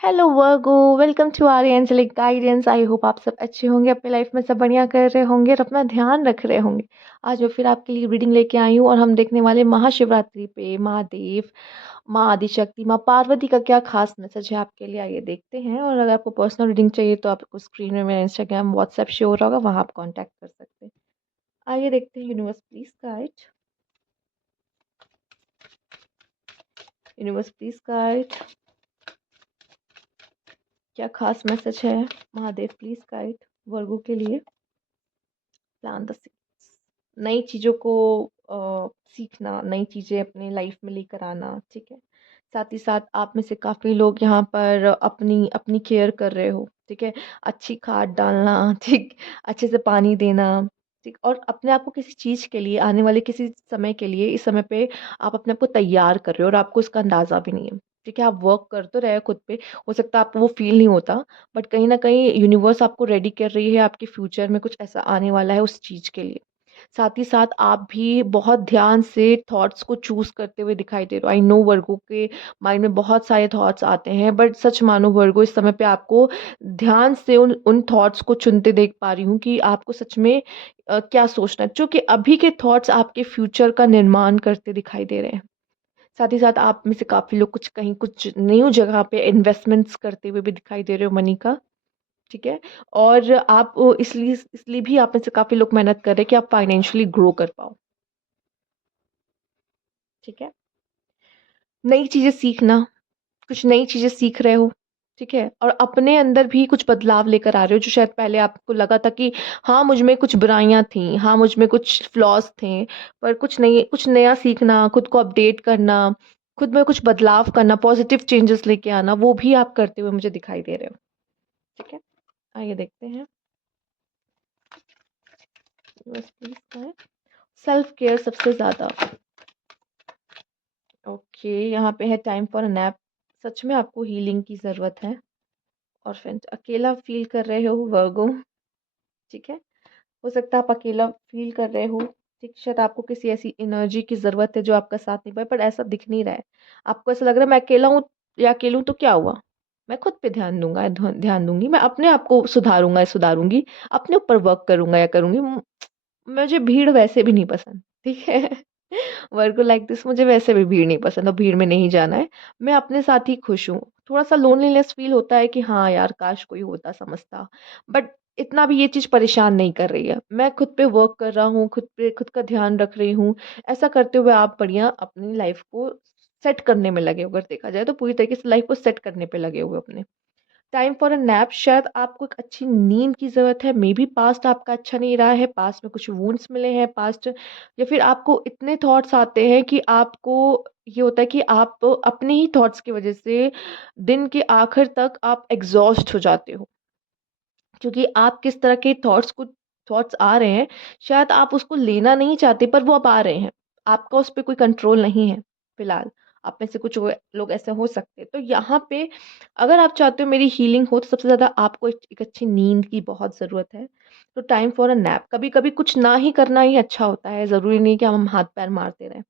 Hello Virgo, welcome to our angelic guidance. I hope आप सब अच्छे होंगे, अपने लाइफ में सब बढ़िया कर रहे होंगे और अपना ध्यान रख रहे होंगे। आज मैं फिर आपके लिए रीडिंग लेके आई हूँ और हम देखने वाले महाशिवरात्रि पे महादेव, माँ आदिशक्ति, माँ पार्वती का क्या खास मैसेज है आपके लिए। आइए देखते हैं। और अगर आपको पर्सनल रीडिंग चाहिए तो आपको स्क्रीन में मेरा इंस्टाग्राम व्हाट्सएप शो हो रहा होगा, वहाँ आप कॉन्टैक्ट कर सकते हैं। आइए देखते हैं। Universe please guide, universe please guide, क्या खास मैसेज है। महादेव प्लीज गाइड वर्गो के लिए। Plan the seeds. नई चीज़ों को सीखना, नई चीज़ें अपने लाइफ में लेकर आना, ठीक है। साथ ही साथ आप में से काफ़ी लोग यहाँ पर अपनी अपनी केयर कर रहे हो, ठीक है। अच्छी खाद डालना, ठीक, अच्छे से पानी देना, ठीक। और अपने आप को किसी चीज़ के लिए, आने वाले किसी समय के लिए, इस समय पे आप अपने आप को तैयार कर रहे हो और आपको इसका अंदाज़ा भी नहीं है, ठीक है। आप वर्क कर तो रहे हो खुद पे, हो सकता है आपको वो फील नहीं होता, बट कहीं न कहीं यूनिवर्स आपको रेडी कर रही है, आपके फ्यूचर में कुछ ऐसा आने वाला है उस चीज़ के लिए। साथ ही साथ आप भी बहुत ध्यान से थॉट्स को चूज़ करते हुए दिखाई दे रहे हो। आई नो वर्गो के माइंड में बहुत सारे थॉट्स आते हैं, बट सच मानो वर्गो, इस समय पे आपको ध्यान से उन उन थॉट्स को चुनते देख पा रही हूँ कि आपको सच में क्या सोचना है। चूँकि अभी के थॉट्स आपके फ्यूचर का निर्माण करते दिखाई दे रहे हैं। साथ ही साथ आप में से काफ़ी लोग कुछ कहीं कुछ न्यू जगह पे इन्वेस्टमेंट्स करते हुए भी दिखाई दे रहे हो मनी का, ठीक है। और आप इसलिए इसलिए भी आप में से काफ़ी लोग मेहनत कर रहे हैं कि आप फाइनेंशियली ग्रो कर पाओ, ठीक है। नई चीज़ें सीखना, कुछ नई चीज़ें सीख रहे हो, ठीक है। और अपने अंदर भी कुछ बदलाव लेकर आ रहे हो, जो शायद पहले आपको लगा था कि हाँ, मुझ में कुछ बुराइयाँ थीं, हाँ, मुझ में कुछ फ्लॉज़ थे, पर कुछ नया सीखना, खुद को अपडेट करना, खुद में कुछ बदलाव करना, पॉजिटिव चेंजेस लेके आना, वो भी आप करते हुए मुझे दिखाई दे रहे हो, ठीक है। आइए देखते हैं। बस प्लीज़ का है सेल्फ केयर सबसे ज़्यादा। ओके, यहाँ पे है टाइम फॉर अ नैप। सच में आपको हीलिंग की ज़रूरत है। और फिर अकेला फील कर रहे हो वर्गो, ठीक है। हो सकता है आप अकेला फील कर रहे हो, ठीक। शायद आपको किसी ऐसी एनर्जी की ज़रूरत है जो आपका साथ नहीं पाए, पर ऐसा दिख नहीं रहा है। आपको ऐसा लग रहा है मैं अकेला हूँ, या अकेली हूँ तो क्या हुआ, मैं खुद पे ध्यान दूंगा, ध्यान दूंगी, मैं अपने आप को सुधारूंगा या सुधारूंगी, अपने ऊपर वर्क करूंगा या करूंगी। मुझे भीड़ वैसे भी नहीं पसंद, ठीक है। वर्क लाइक दिस, मुझे वैसे भी भीड़ नहीं पसंद और भीड़ में नहीं जाना है। मैं अपने साथ ही खुश हूँ। थोड़ा सा लोनलीनेस फील होता है कि हाँ यार, काश कोई होता समझता, बट इतना भी ये चीज़ परेशान नहीं कर रही है। मैं खुद पे वर्क कर रहा हूँ, खुद पे खुद का ध्यान रख रही हूँ। ऐसा करते हुए आप बढ़िया अपनी लाइफ को सेट करने में लगे हो। अगर देखा जाए तो पूरी तरीके से लाइफ को सेट करने पे लगे हुए अपने। टाइम फॉर अ नैप, शायद आपको एक अच्छी नींद की ज़रूरत है। मे बी पास्ट आपका अच्छा नहीं रहा है, पास्ट में कुछ वुंड्स मिले हैं, पास्ट, या फिर आपको इतने थॉट्स आते हैं कि आपको ये होता है कि आप अपने ही थॉट्स की वजह से दिन के आखिर तक आप एग्जॉस्ट हो जाते हो। क्योंकि आप किस तरह के थॉट्स आ रहे हैं, शायद आप उसको लेना नहीं चाहते, पर वो अब आ रहे हैं। आपका उस पे कोई कंट्रोल नहीं है फिलहाल। आप में से कुछ लोग ऐसे हो सकते हैं। तो यहाँ पे अगर आप चाहते हो मेरी हीलिंग हो, तो सबसे ज़्यादा आपको एक अच्छी नींद की बहुत ज़रूरत है। तो टाइम फॉर अ नैप। कभी कभी कुछ ना ही करना ही अच्छा होता है, ज़रूरी नहीं कि हम हाथ पैर मारते रहें,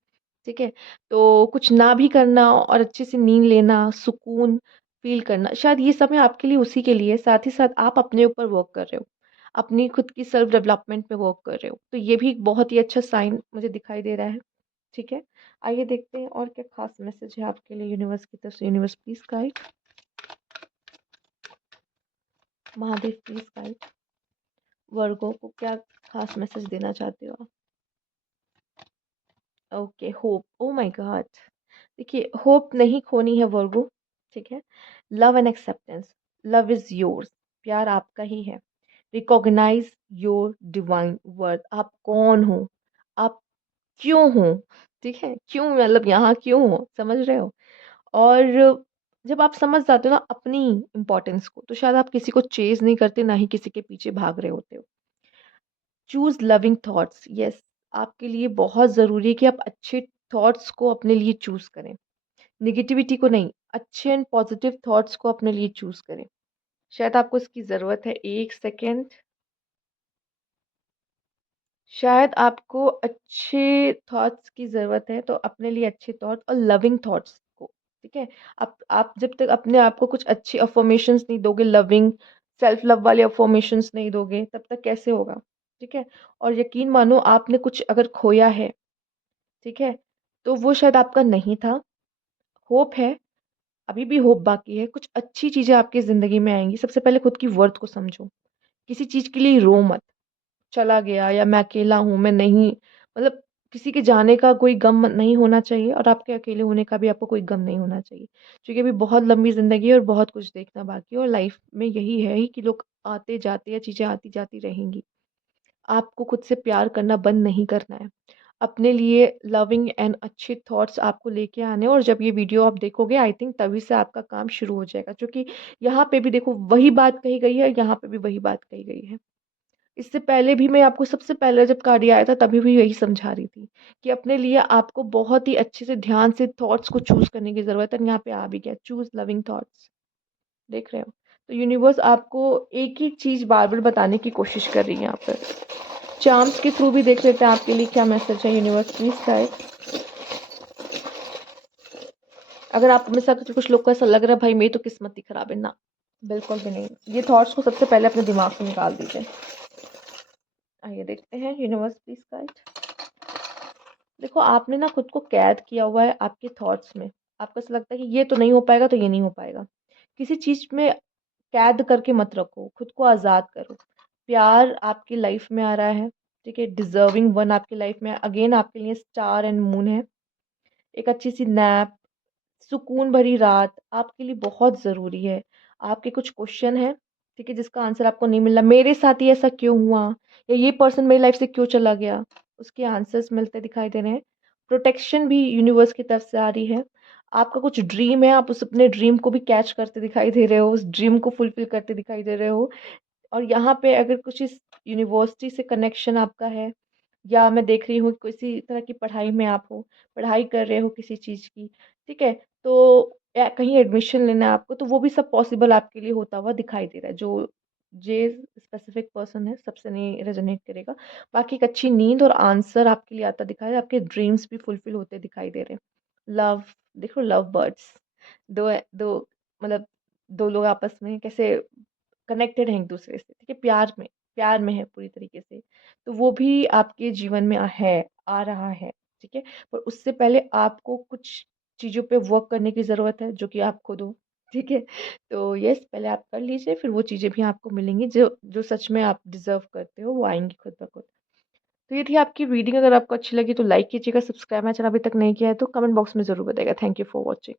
ठीक है। तो कुछ ना भी करना और अच्छे से नींद लेना, सुकून फ़ील करना, शायद ये समय आपके लिए उसी के लिए है। साथ ही साथ आप अपने ऊपर वर्क कर रहे हो, अपनी खुद की सेल्फ डेवलपमेंट पे वर्क कर रहे हो। तो ये भी एक बहुत ही अच्छा साइन मुझे दिखाई दे रहा है, ठीक है। आइए देखते हैं और क्या खास मैसेज है आपके लिए यूनिवर्स की तरफ से। Universe please guide, Mahadev please guide Virgo को क्या खास मैसेज देना चाहते हो आप। Okay, hope, oh my god. देखिए, होप नहीं खोनी है वर्गो, ठीक है। Love and acceptance, love is yours, प्यार आपका ही है। रिकॉग्नाइज योर डिवाइन वर्थ, आप कौन हो, आप क्यों हो, ठीक है। क्यों मतलब यहाँ क्यों हो, समझ रहे हो। और जब आप समझ जाते हो ना अपनी इम्पोर्टेंस को, तो शायद आप किसी को चेज नहीं करते, ना ही किसी के पीछे भाग रहे होते हो। Choose loving thoughts, yes. आपके लिए बहुत ज़रूरी है कि आप अच्छे थॉट्स को अपने लिए चूज करें, निगेटिविटी को नहीं। अच्छे एंड पॉजिटिव थॉट्स को अपने लिए चूज करें। शायद आपको इसकी ज़रूरत है, एक सेकेंड। शायद आपको अच्छे थॉट्स की ज़रूरत है, तो अपने लिए अच्छे थॉट्स और लविंग थॉट्स को ठीक है? आप जब तक अपने आप को कुछ अच्छी अफ़र्मेशंस नहीं दोगे, लविंग, सेल्फ लव वाले अफ़र्मेशंस नहीं दोगे, तब तक कैसे होगा? ठीक है? और यकीन मानो आपने कुछ अगर खोया है, ठीक है? तो वो शायद आपका नहीं था, होप है, अभी भी होप बाकी है, कुछ अच्छी चीज़ें आपकी ज़िंदगी में आएँगी। सबसे पहले खुद की वर्थ को समझो, किसी चीज़ के लिए रो मत। चला गया या मैं अकेला हूँ, मैं नहीं मतलब किसी के जाने का कोई गम नहीं होना चाहिए और आपके अकेले होने का भी आपको कोई गम नहीं होना चाहिए। क्योंकि अभी बहुत लंबी ज़िंदगी है और बहुत कुछ देखना बाकी है और लाइफ में यही है ही कि लोग आते-जाते या चीज़ें आती-जाती रहेंगी। आपको खुद से प्यार करना बंद नहीं करना है। अपने लिए लविंग एंड अच्छे थॉट्स आपको लेके आने हैं और जब ये वीडियो आप देखोगे आई थिंक तभी से आपका काम शुरू हो जाएगा। क्योंकि यहाँ पे भी देखो वही बात कही गई है, यहाँ पे भी वही बात कही गई है। इससे पहले भी मैं आपको सबसे पहले जब कार्डिया आया था तभी भी यही समझा रही थी कि अपने लिए आपको बहुत ही अच्छे से ध्यान से थॉट्स को चूज़ करने की ज़रूरत है और यहाँ पे आ भी गया चूज़ लविंग थॉट्स। देख रहे हो? तो यूनिवर्स आपको एक ही चीज़ बार-बार बताने की कोशिश कर रही है यहाँ पर। चार्म्स के थ्रू भी देख लेते हैं आपके लिए क्या मैसेज है यूनिवर्स प्लीज़ गाइड। अगर आप में से अगर कुछ लोग को ऐसा लग रहा है भाई मेरी तो किस्मत ही खराब है, ना, बिल्कुल भी नहीं। ये थॉट्स को सबसे पहले अपने दिमाग से निकाल दीजिए। आइए देखते हैं यूनिवर्स प्लीज़ गाइड। देखो आपने ना खुद को कैद किया हुआ है आपके थॉट्स में। आपको ऐसा लगता है कि ये तो नहीं हो पाएगा तो ये नहीं हो पाएगा। किसी चीज़ में कैद करके मत रखो, खुद को आज़ाद करो। प्यार आपकी लाइफ में आ रहा है, ठीक है? डिज़र्विंग वन आपकी लाइफ में अगेन आपके लिए स्टार एंड मून है। एक अच्छी-सी नैप, सुकून भरी रात आपके लिए बहुत ज़रूरी है। आपके कुछ क्वेश्चन हैं, ठीक है, जिसका आंसर आपको नहीं मिल रहा, मेरे साथ ही ऐसा क्यों हुआ? या ये पर्सन मेरी लाइफ से क्यों चला गया? उसके आंसर्स मिलते दिखाई दे रहे हैं। प्रोटेक्शन भी यूनिवर्स की तरफ से आ रही है। आपका कुछ ड्रीम है, आप उस अपने ड्रीम को भी कैच करते दिखाई दे रहे हो, उस ड्रीम को फुलफिल करते दिखाई दे रहे हो। और यहाँ पे अगर कुछ इस यूनिवर्सिटी से कनेक्शन आपका है या मैं देख रही हूँ किसी तरह की पढ़ाई में आप हो, पढ़ाई कर रहे हो किसी चीज़ की, ठीक है? तो या कहीं एडमिशन लेना है आपको, तो वो भी सब पॉसिबल आपके लिए होता हुआ दिखाई दे रहा है। जो जे स्पेसिफिक पर्सन है, सबसे नहीं रेज़ोनेट करेगा। बाकी एक अच्छी नींद और आंसर आपके लिए आता दिखाई दे रहा है, आपके ड्रीम्स भी फुलफिल होते दिखाई दे रहे हैं। लव, देखो लव बर्ड्स, 2 मतलब 2 लोग आपस में कैसे कनेक्टेड हैं एक-दूसरे से, ठीक है? प्यार में है पूरी तरीके से। तो वो भी आपके जीवन में आ रहा है, ठीक है? पर उससे पहले आपको कुछ चीज़ों पे वर्क करने की ज़रूरत है, जो कि आप खुद हो, ठीक है? तो येस, पहले आप कर लीजिए, फिर वो चीज़ें भी आपको मिलेंगी जो जो सच में आप डिज़र्व करते हो, वो आएँगी खुद ब खुद। तो ये थी आपकी रीडिंग, अगर आपको अच्छी लगी तो लाइक कीजिएगा, सब्सक्राइब मेरा चैनल अभी तक नहीं किया है तो कमेंट बॉक्स में ज़रूर बताइएगा। Thank you for watching.